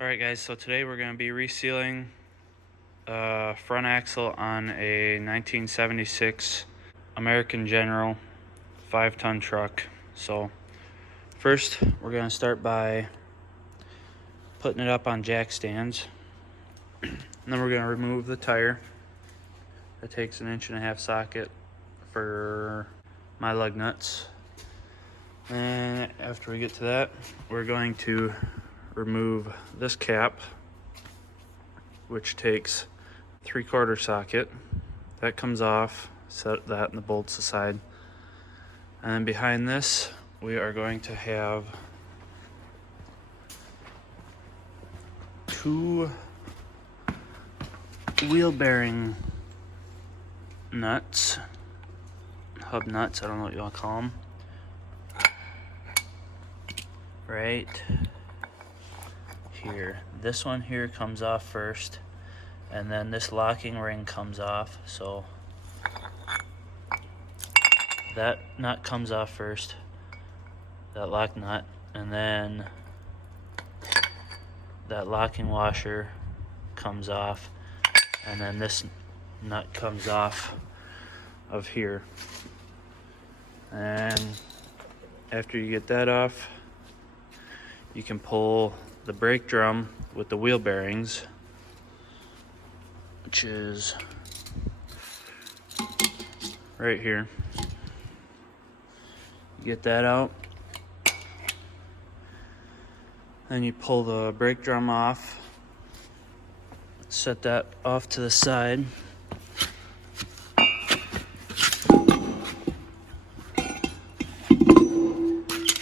Alright guys, so today we're going to be resealing front axle on a 1976 American General 5-ton truck. So first we're going to start by putting it up on jack stands, and then we're going to remove the tire. That takes an 1.5-inch socket for my lug nuts. And after we get to that, we're going to remove this cap, which takes 3/4 socket. That comes off, set that and the bolts aside. And then behind this, we are going to have 2 wheel bearing nuts, hub nuts, I don't know what you want to call them, right here. This one here comes off first, and then this locking ring comes off, so that nut comes off first, that lock nut, and then that locking washer comes off, and then this nut comes off of here. And after you get that off, you can pull the brake drum with the wheel bearings, which is right here. You get that out, then you pull the brake drum off, set that off to the side.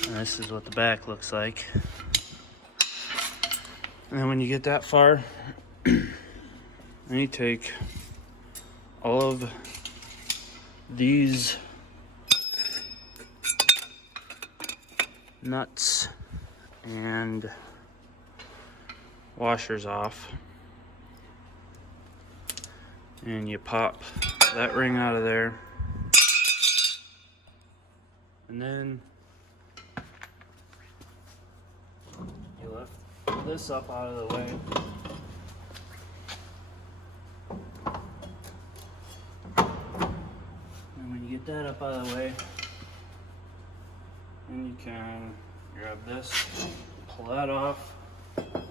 And this is what the back looks like. And then when you get that far, then you take all of these nuts and washers off, and you pop that ring out of there, and then you lift this up out of the way, and when you get that up out of the way, then you can grab this, pull that off, and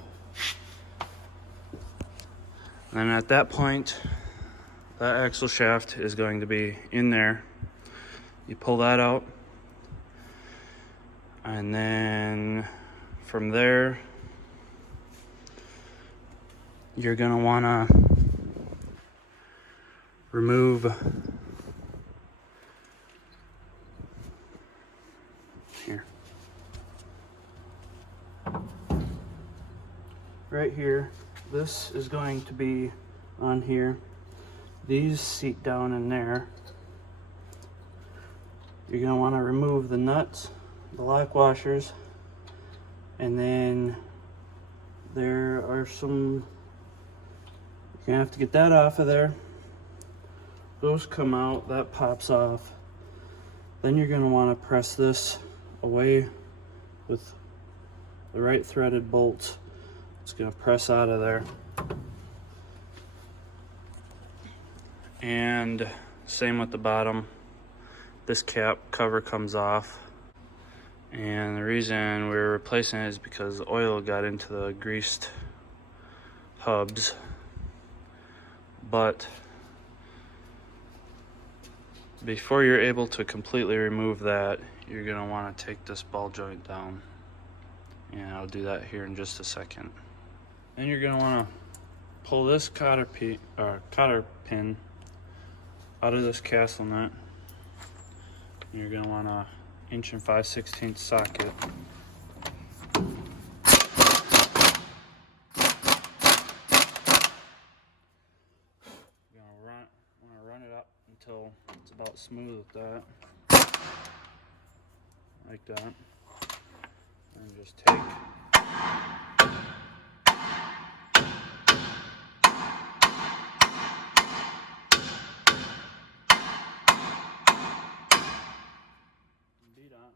then at that point that axle shaft is going to be in there. You pull that out, and then from there you're going to want to remove here, right here. This is going to be on here. These seat down in there. You're going to want to remove the nuts, the lock washers, and then there are some, you're going to have to get that off of there. Those come out, that pops off. Then you're going to want to press this away with the right threaded bolts. It's going to press out of there. And same with the bottom. This cap cover comes off, and the reason we're replacing it is because the oil got into the greased hubs. But before you're able to completely remove that, you're going to want to take this ball joint down, and I'll do that here in just a second. Then you're going to want to pull this cotter pin out of this castle nut. You're going to want a 1 5/16 socket. You're going to run it up until it's about smooth with that, like that, and just take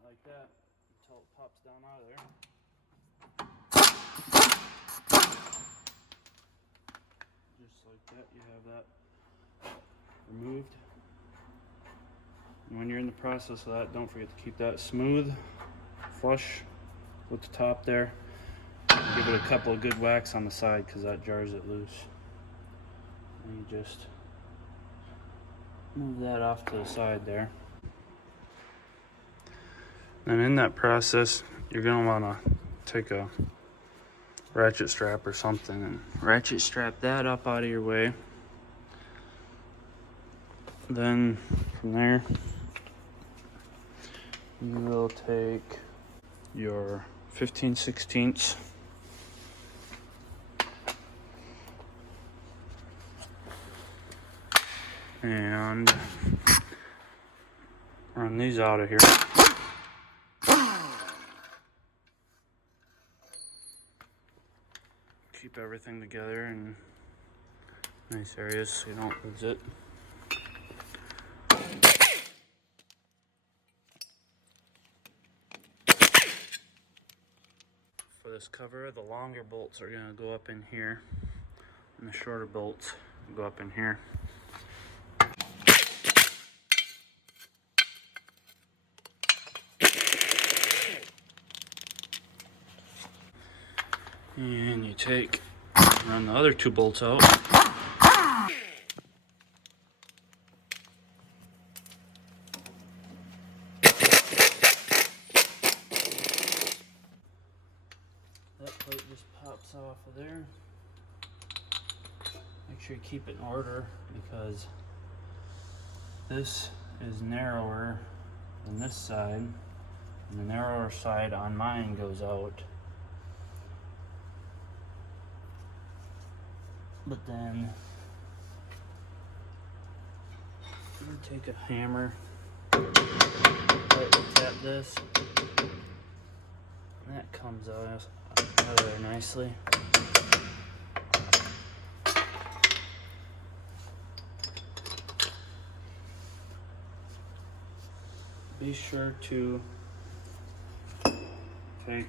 like that until it pops down out of there. that removed. And when you're in the process of that, don't forget to keep that smooth, flush with the top there. Give it a couple of good whacks on the side because that jars it loose. And you just move that off to the side there. And in that process, you're going to want to take a ratchet strap or something and ratchet strap that up out of your way. Then from there, you will take your 15/16 and run these out of here. Keep everything together in nice areas so you don't lose it. For this cover, the longer bolts are going to go up in here, and the shorter bolts go up in here. And you run the other two bolts out. That plate just pops off of there. Make sure you keep it in order because this is narrower than this side, and the narrower side on mine goes out. But then you take a hammer, lightly tap this, and that comes out of there nicely. Be sure to take a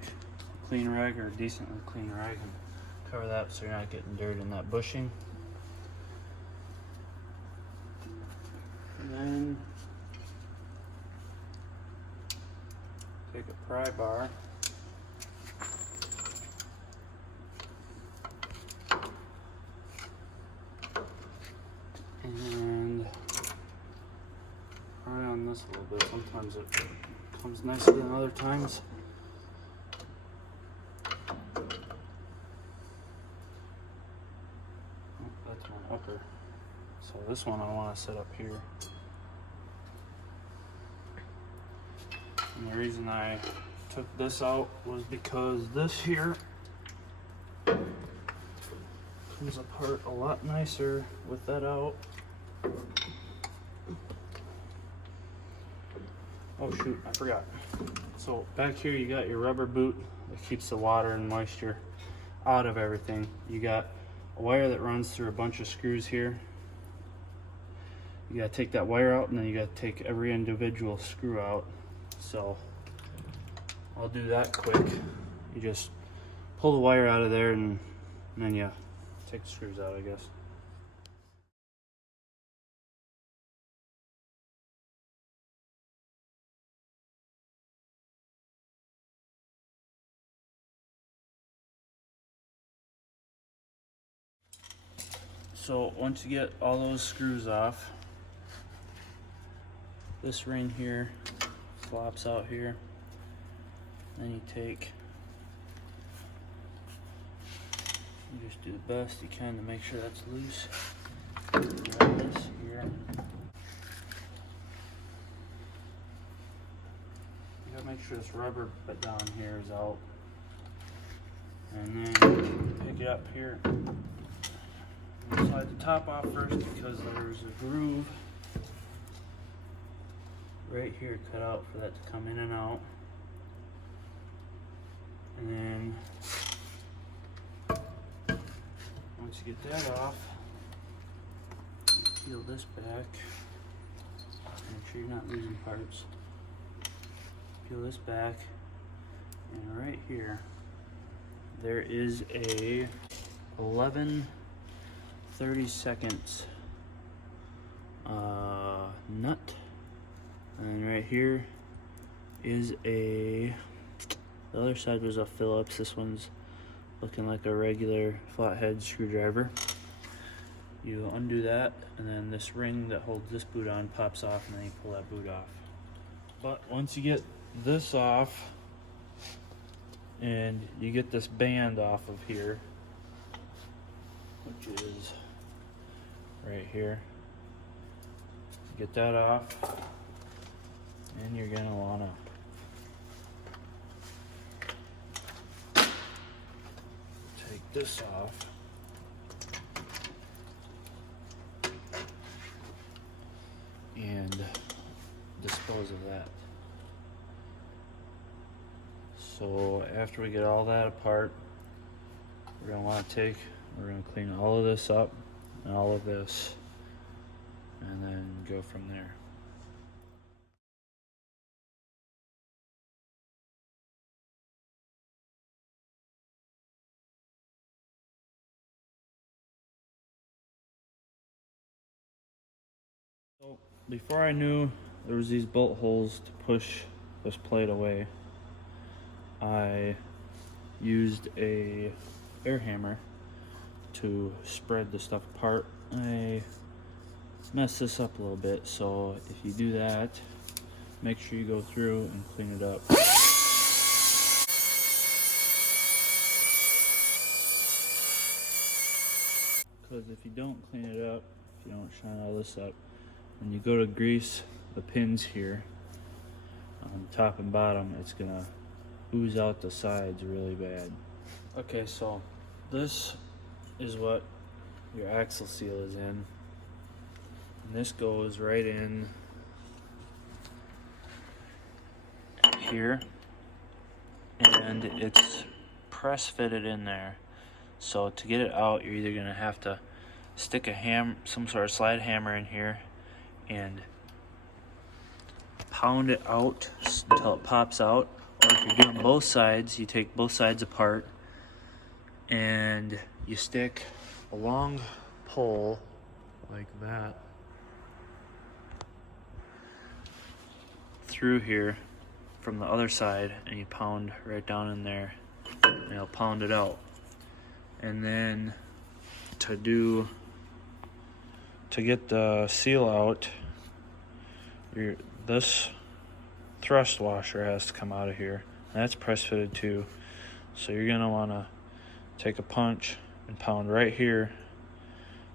clean rag or a decently clean rag and cover that so you're not getting dirt in that bushing. And then take a pry bar and pry on this a little bit. Sometimes it comes nicer than other times. Upper. So this one I want to set up here. And the reason I took this out was because this here comes apart a lot nicer with that out. Oh shoot, I forgot. So back here you got your rubber boot that keeps the water and moisture out of everything. You got a wire that runs through a bunch of screws here. You gotta take that wire out and then you gotta take every individual screw out. So I'll do that quick. You just pull the wire out of there and then you take the screws out, I guess. So once you get all those screws off, this ring here flops out here. Then you just do the best you can to make sure that's loose. Grab this here. You gotta make sure this rubber bit down here is out. And then pick it up here. Slide the top off first because there's a groove right here cut out for that to come in and out. And then once you get that off, peel this back. Make sure you're not losing parts. Peel this back, and right here there is a 11/32 nut, and right here is the other side was a Phillips. This one's looking like a regular flathead screwdriver. You undo that, and then this ring that holds this boot on pops off, and then you pull that boot off. But once you get this off and you get this band off of here, which is right here, get that off, and you're gonna wanna take this off. And dispose of that. So after we get all that apart, we're gonna clean all of this up and all of this, and then go from there. So before I knew there was these bolt holes to push this plate away, I used a air hammer to spread the stuff apart. I messed this up a little bit, so if you do that, make sure you go through and clean it up. Because if you don't clean it up, if you don't shine all this up, when you go to grease the pins here on top and bottom, it's gonna ooze out the sides really bad. Okay, so this is what your axle seal is in, and this goes right in here, and it's press fitted in there. So to get it out, you're either gonna have to stick some sort of slide hammer in here and pound it out until it pops out, or if you're doing both sides, you take both sides apart and you stick a long pole like that through here from the other side, and you pound right down in there, and it'll pound it out. And then to get the seal out, this thrust washer has to come out of here, and that's press fitted too. So you're gonna wanna take a punch and pound right here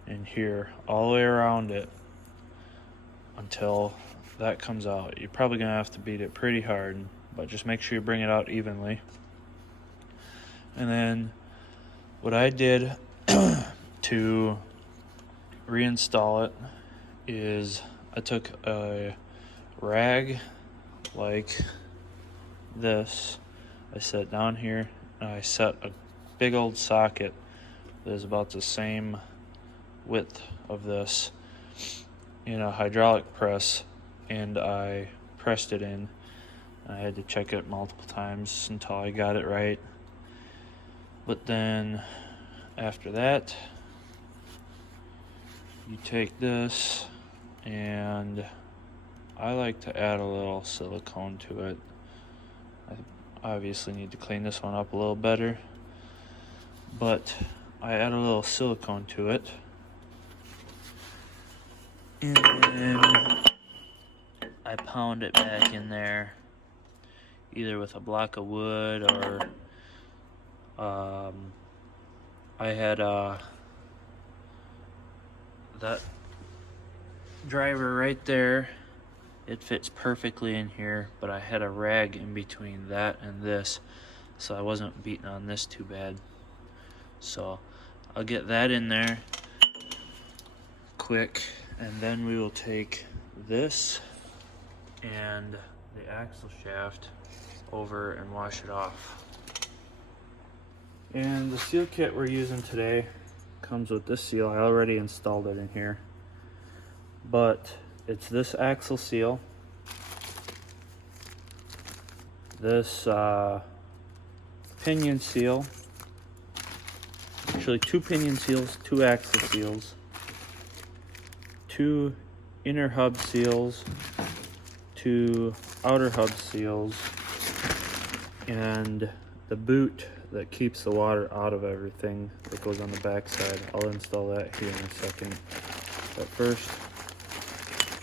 and here all the way around it until that comes out. You're probably gonna have to beat it pretty hard, but just make sure you bring it out evenly. And then what I did to reinstall it is I took a rag like this, I set down here, and I set a big old socket that is about the same width of this in a hydraulic press, and I pressed it in. I had to check it multiple times until I got it right. But then after that, you take this, and I like to add a little silicone to it. I obviously need to clean this one up a little better, but I add a little silicone to it, and then I pound it back in there either with a block of wood, or I had that driver right there. It fits perfectly in here, but I had a rag in between that and this, so I wasn't beating on this too bad. So I'll get that in there quick, and then we will take this and the axle shaft over and wash it off. And the seal kit we're using today comes with this seal. I already installed it in here, but it's this axle seal, this pinion seal, actually 2 pinion seals, 2 axle seals, 2 inner hub seals, 2 outer hub seals, and the boot that keeps the water out of everything that goes on the back side. I'll install that here in a second. But first,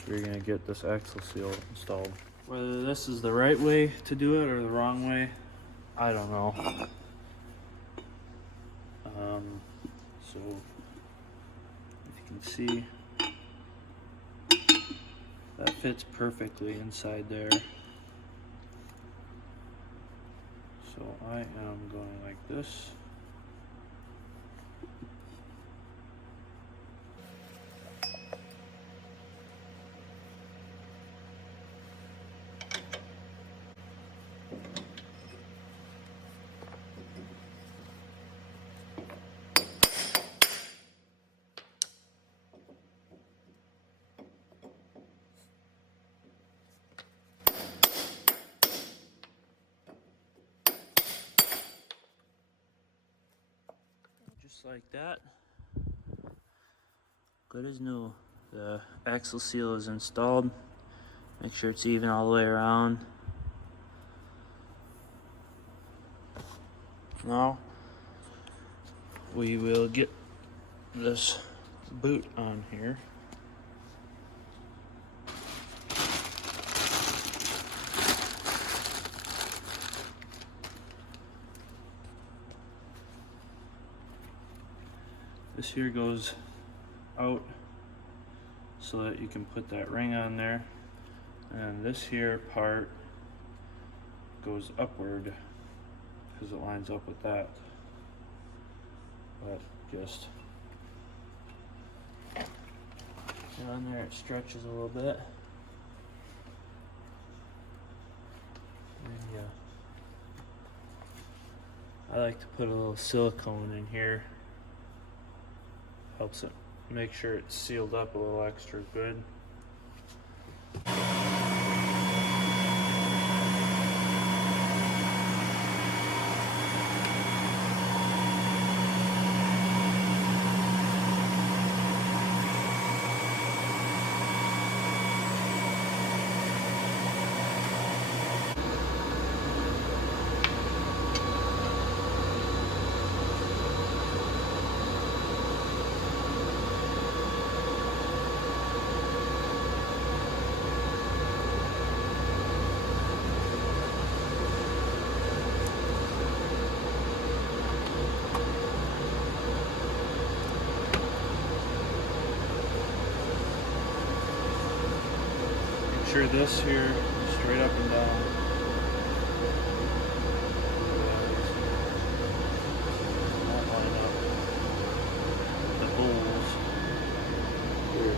we're gonna get this axle seal installed. Whether this is the right way to do it or the wrong way, I don't know. So if you can see, that fits perfectly inside there. So I am going like this. Just like that. Good as new. The axle seal is installed. Make sure it's even all the way around. Now we will get this boot on here. This here goes out so that you can put that ring on there, and this here part goes upward because it lines up with that. But just get on there, it stretches a little bit. And yeah, I like to put a little silicone in here. Helps it make sure it's sealed up a little extra good. Make sure this here is straight up and down. Not line up. The holes here.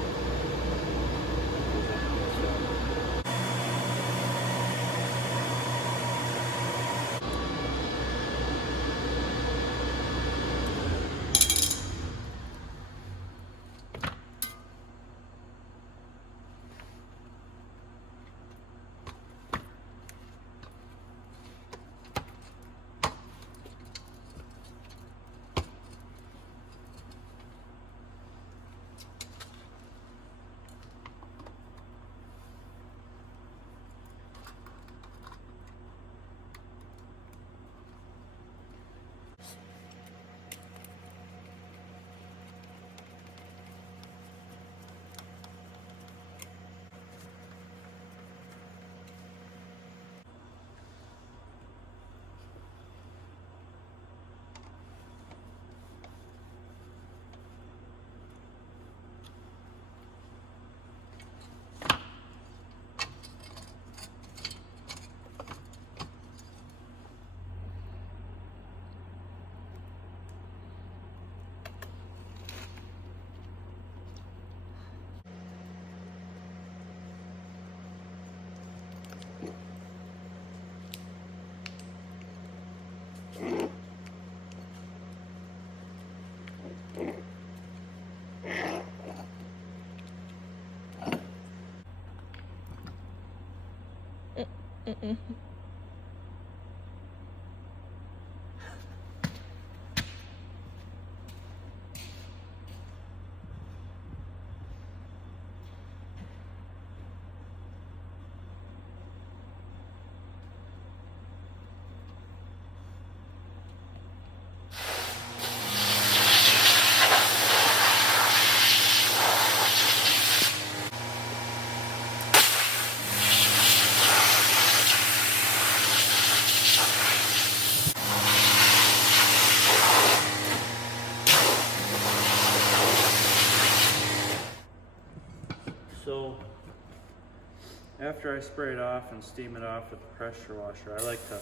after I spray it off and steam it off with the pressure washer, I like to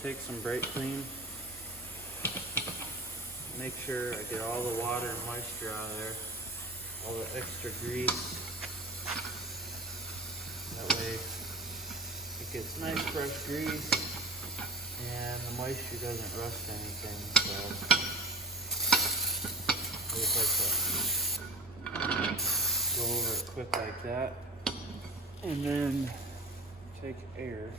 take some brake clean, make sure I get all the water and moisture out of there, all the extra grease. That way it gets nice fresh grease and the moisture doesn't rust anything. So I just like to go over it quick like that, and then take air.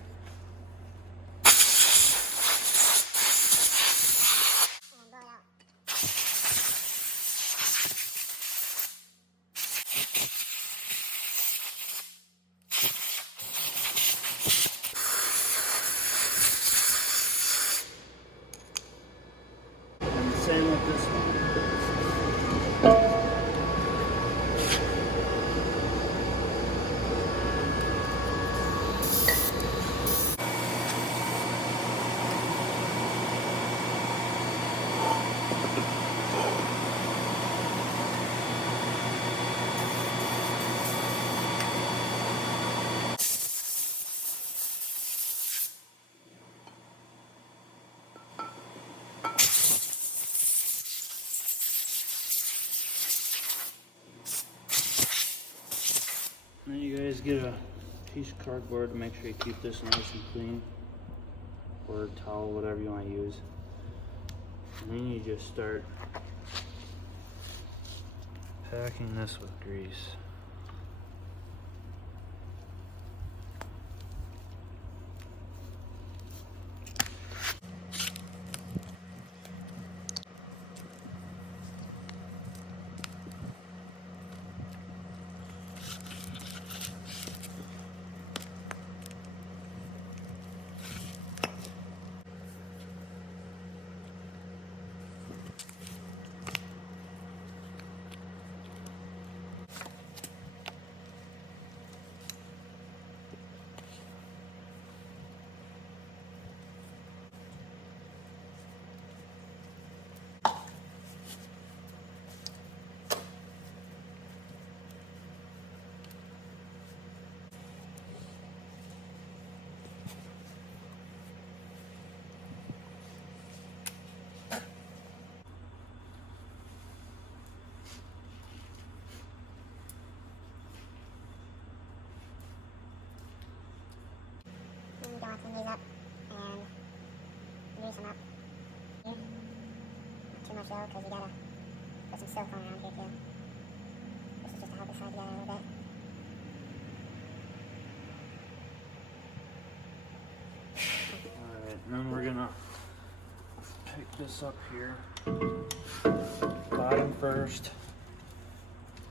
And the same with this one. And then you guys get a piece of cardboard to make sure you keep this nice and clean, or a towel, whatever you want to use. And then you just start packing this with grease. You don't want to these up and grease them up. Not too much though, because you gotta put some silicone around here too. This is just to help it slide together a little bit. Alright, and then we're gonna pick this up here. Bottom first,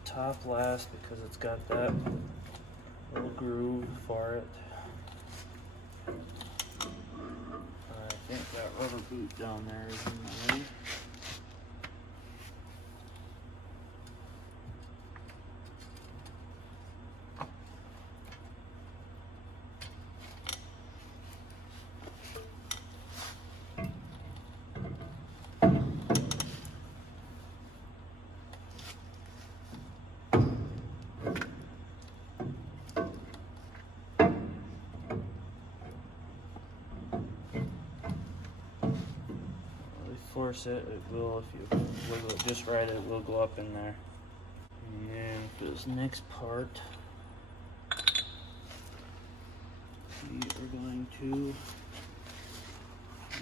top last, because it's got that little groove for it. I think that rubber boot down there is in the way. Force it, it will, if you wiggle it just right, it will go up in there. And for this next part, we are going to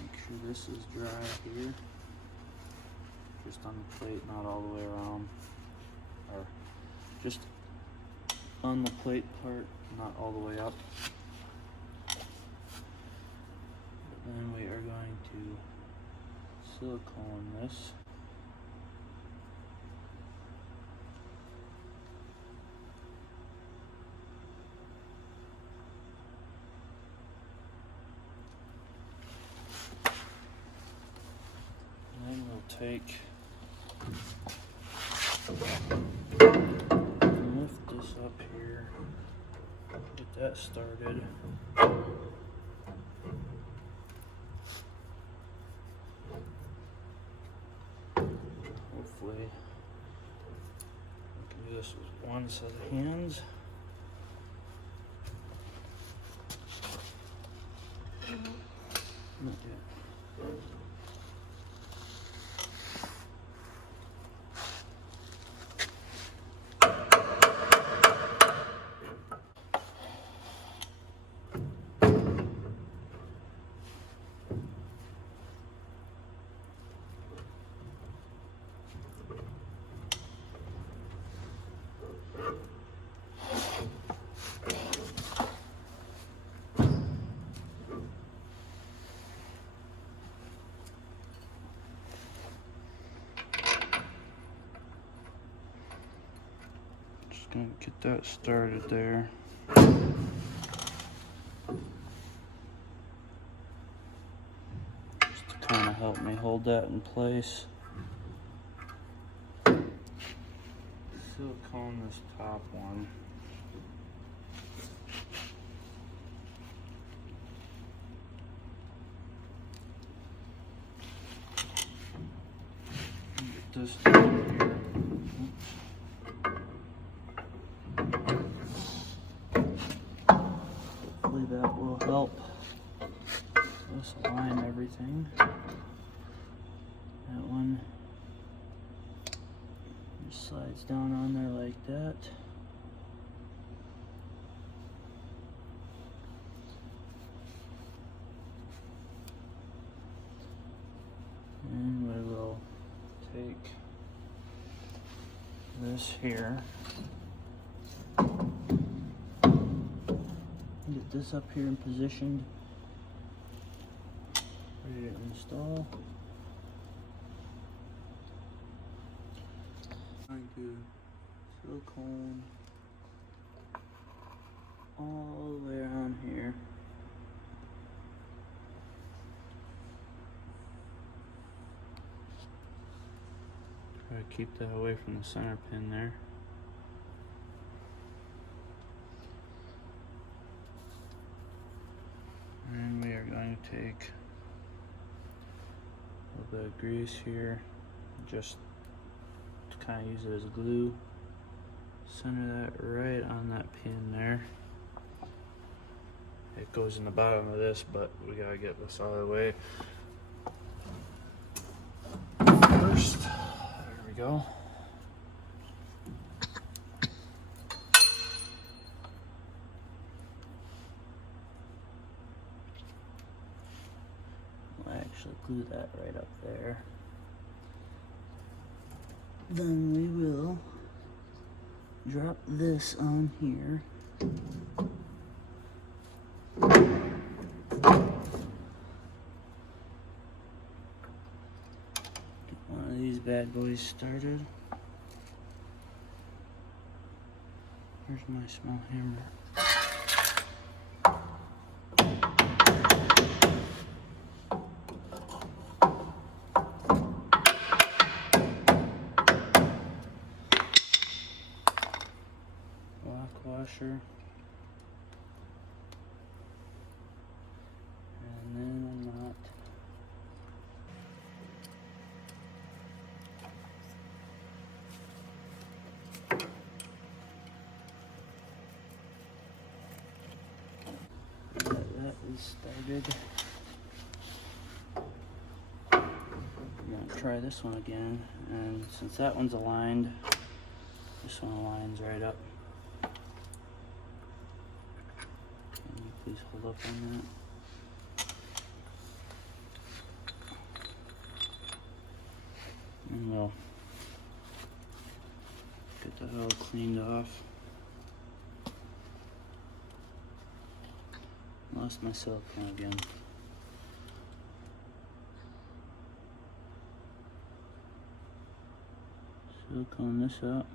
make sure this is dry here, just on the plate, not all the way around, or just on the plate part, not all the way up. But then we are going to silicone this. And then we'll take, lift this up here, get that started. Hopefully we can do this with one set of hands. Just gonna get that started there. Just to kind of help me hold that in place. Silicone this top one. Get this down here. Hopefully that will help us align everything. That one just slides down on there like that. And we will take this here. Get this up here in position, ready to install. Going to silicone all the way around here. Try to keep that away from the center pin there. And we are going to take a little bit of grease here, just to kind of use it as glue. Center that right on that pin there. It goes in the bottom of this, but we gotta get this out of the way first. There we go. I'll actually glue that right up there. Then we will drop this on here. Get one of these bad boys started. Where's my small hammer? Washer, and then a knot. That is started. I'm gonna try this one again, and since that one's aligned, this one aligns right up. Please hold up on that. And we'll get that all cleaned off. Lost my silicone again. Silicone this up.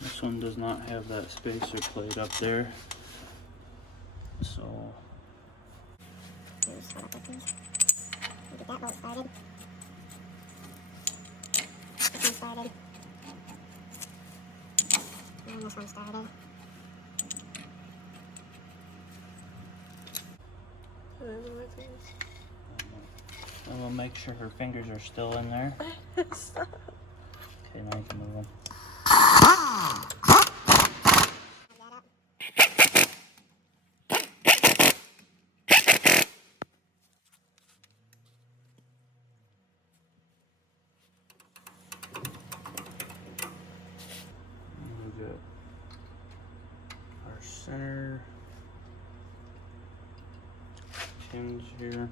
This one does not have that spacer plate up there, so get that bolt started. This one started. And this one started. and we'll make sure her fingers are still in there. Stop. Okay, now you can move them. Our center pins here.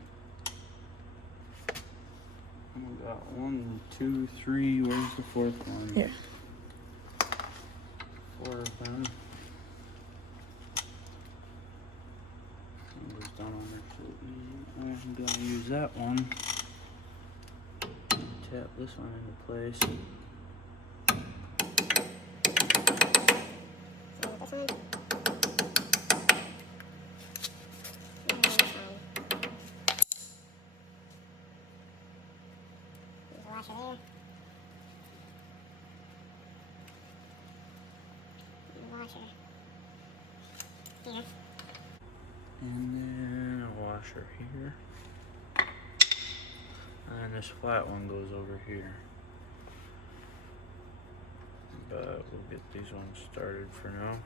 And we got 1, 2, 3. Where's the fourth one? Here. 4 of them. And goes done on there so easy. I'm gonna use that one. Tap this one into place. Here. And then a washer here. And this flat one goes over here. But we'll get these ones started for now.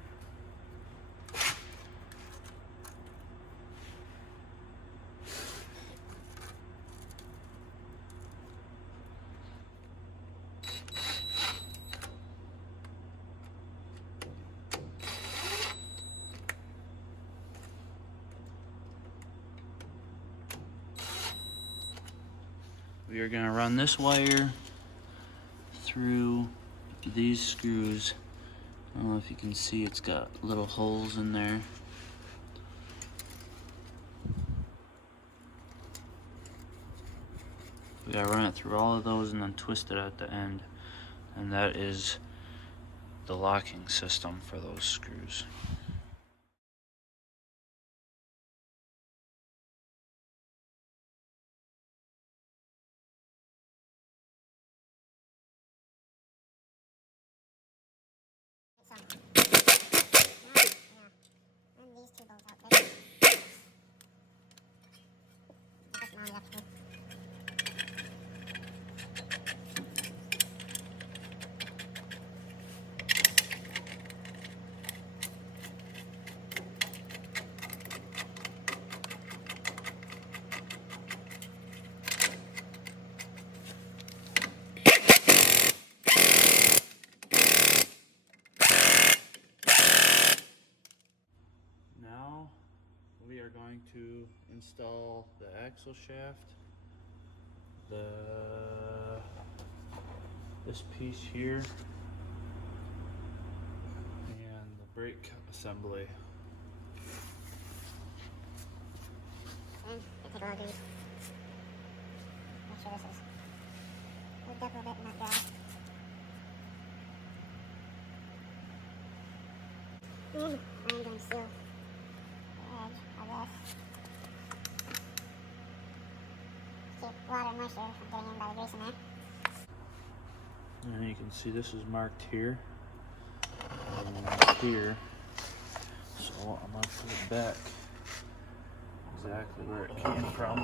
We are going to run this wire through these screws. I don't know if you can see, it's got little holes in there. We got to run it through all of those and then twist it at the end. And that is the locking system for those screws. And these two bolts out there. Just mount it up here. Now we are going to install the axle shaft, this piece here, and the brake assembly. And take a look at these. Make sure this is hooked up a little bit and not dry. And I'm going to seal the edge of this. Keep water and moisture from getting in by the grease in there. And you can see this is marked here and here. So I'm going to put it back exactly where it came from.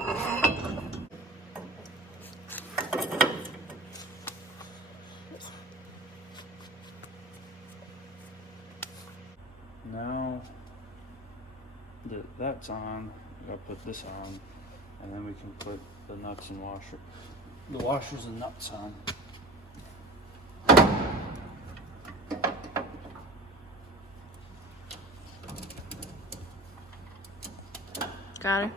Now that that's on, we gotta put this on, and then we can put the nuts and the washers and nuts on. Got it.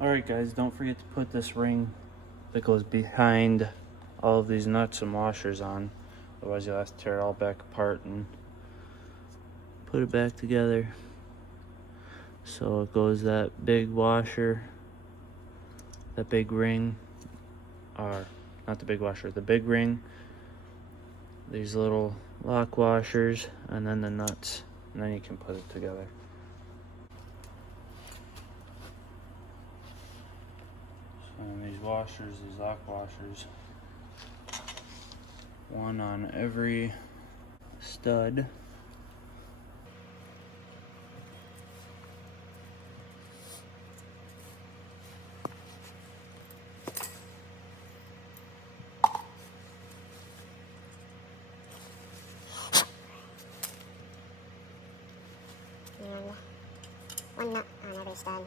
Alright guys, don't forget to put this ring that goes behind all of these nuts and washers on. Otherwise you'll have to tear it all back apart and put it back together. So it goes that big washer, that big ring, or not the big washer, the big ring, these little lock washers, and then the nuts, and then you can put it together. And these washers, these lock washers, one on every stud. And one nut on every stud.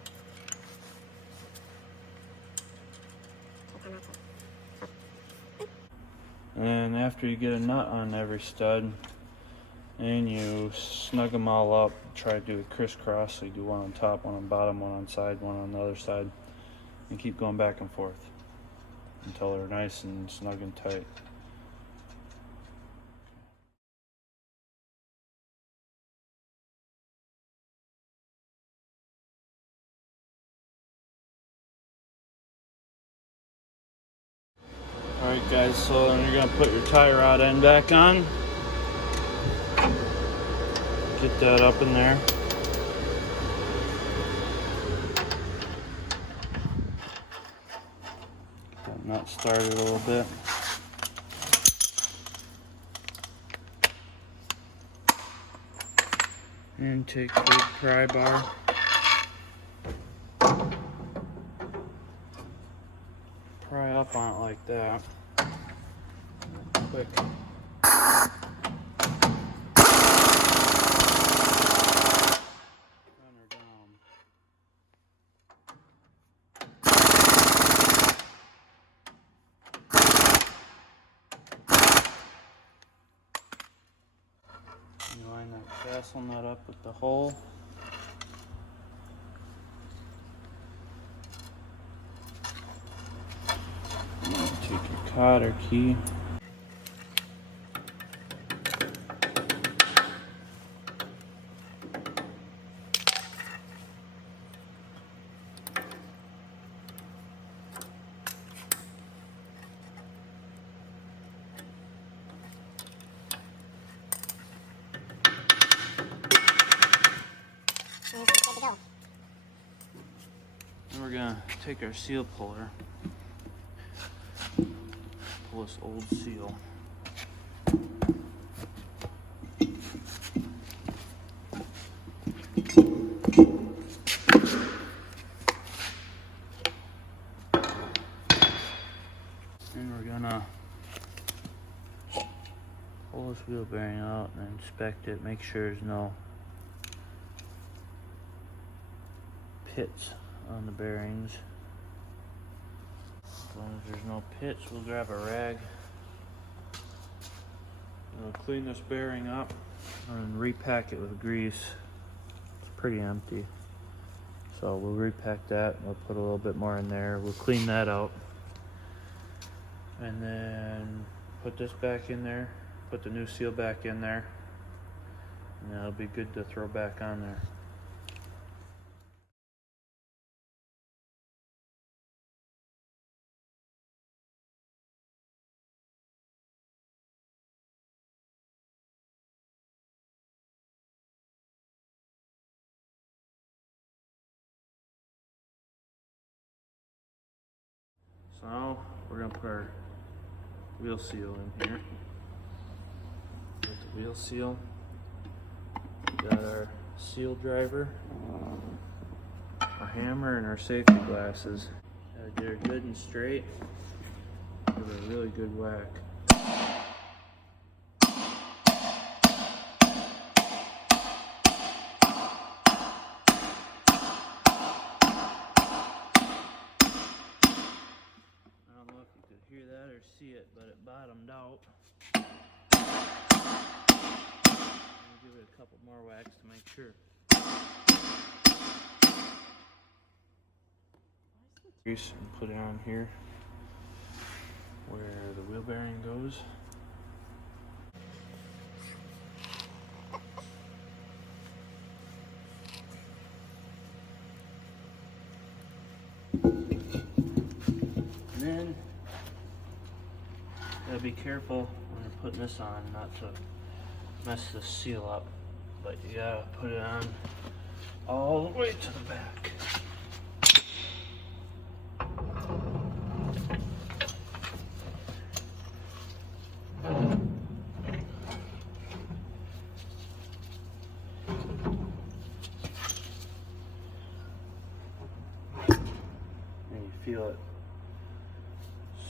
And after you get a nut on every stud, and you snug them all up. Try to do a crisscross, so you do one on top, one on bottom, one on side, one on the other side, and keep going back and forth until they're nice and snug and tight. Alright guys, so then you're going to put your tie rod end back on. Get that up in there. Get that nut started a little bit. And take a big pry bar. Pry up on it like that. Quick. Turn her down. You line that castle nut up with the hole. Take your cotter key. And we're gonna take our seal puller, pull this old seal. And we're gonna pull this wheel bearing out and inspect it, make sure there's no pits on the bearings. As long as there's no pits, we'll grab a rag. We'll clean this bearing up and repack it with grease. It's pretty empty. So we'll repack that, we'll put a little bit more in there, we'll clean that out. And then put this back in there, put the new seal back in there, and that'll be good to throw back on there. So now we're gonna put our wheel seal in here. Put the wheel seal. Got our seal driver, our hammer, and our safety glasses. Gotta get her good and straight. Give her a really good whack. Hear that or see it, but it bottomed out. I'll give it a couple more whacks to make sure. Grease and put it on here where the wheel bearing goes. And then gotta be careful when you're putting this on not to mess the seal up, but you gotta put it on all the way to the back. And you feel it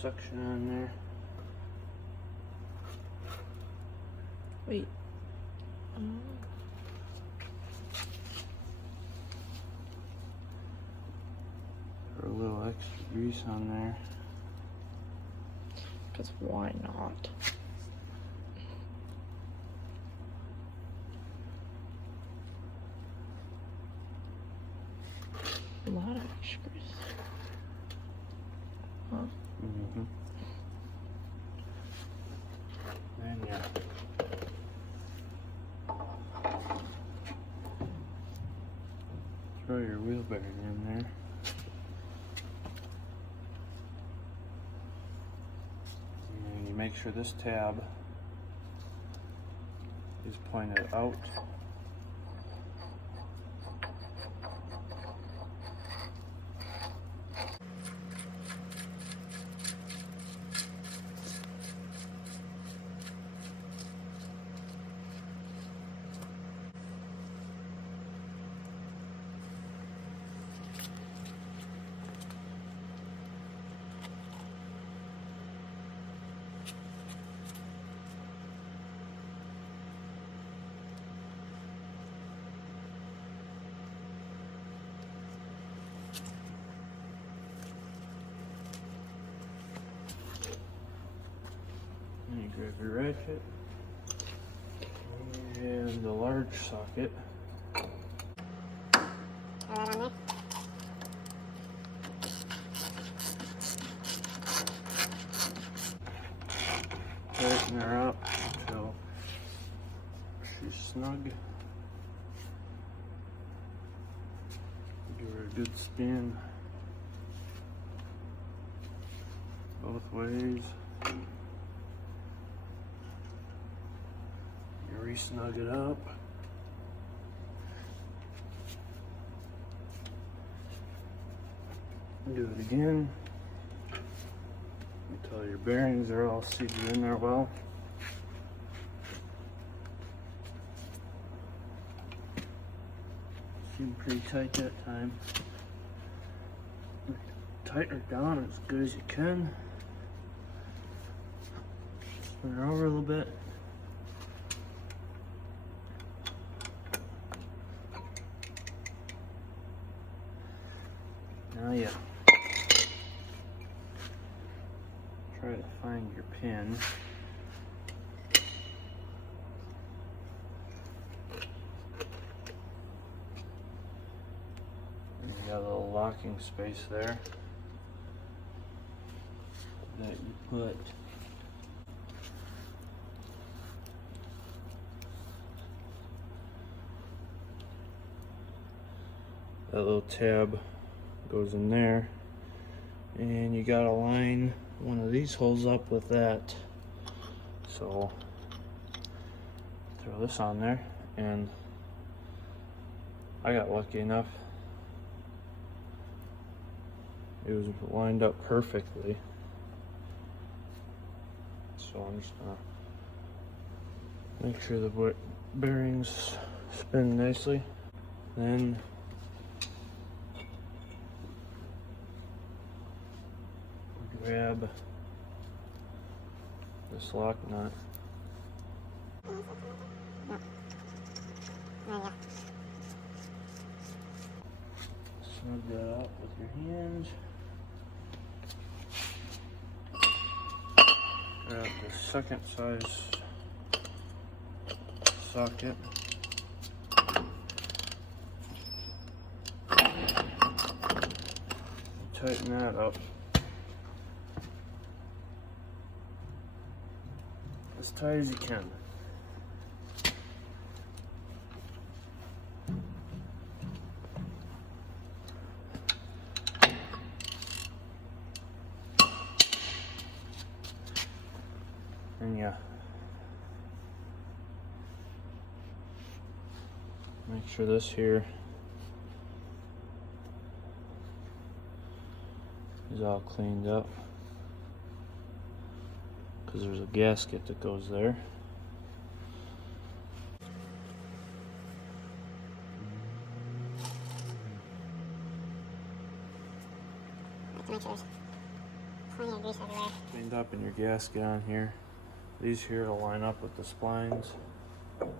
suction on there. Wait. Put a little extra grease on there. Because why not? Screws. Huh? Mm-hmm. And yeah. Throw your wheel bearing in there. And you make sure this tab is pointed out. And you grab your ratchet and the large socket. Throw that on there. Tighten her up until she's snug. Give her a good spin both ways. You re-snug it up. Do it again until your bearings are all seated in there well. Seemed pretty tight that time. Tighten her down as good as you can. Spin her over a little bit. Now yeah. Try to find your pin. And you got a little locking space there that you put that little tab goes in there, and you gotta line one of these holes up with that. So throw this on there, and I got lucky enough. It was lined up perfectly. So I'm just gonna make sure the bearings spin nicely. Then grab this lock nut. Snug that up with your hands. Grab the second size socket. Tighten that up as tight as you can. And yeah, make sure this here is all cleaned up, because there's a gasket that goes there. Make sure there's plenty of grease everywhere. Cleaned up, and your gasket on here. These here will line up with the splines. And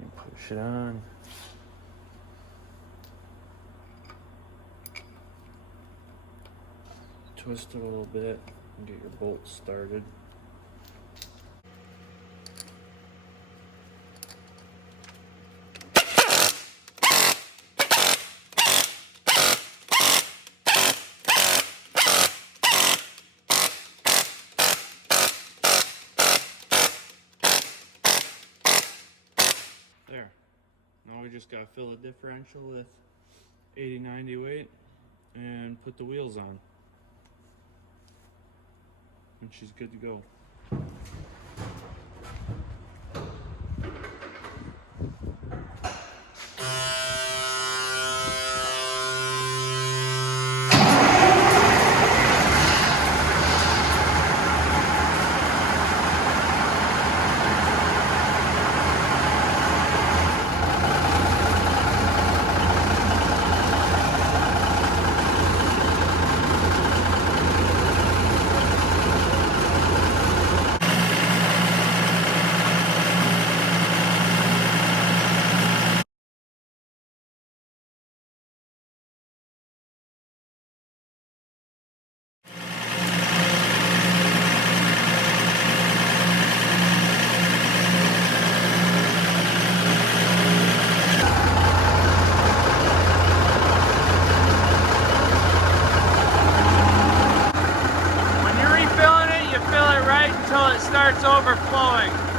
you push it on. Twist it a little bit and get your bolts started. Now we just gotta fill the differential with 80/90 weight and put the wheels on. And she's good to go. Until it starts overflowing.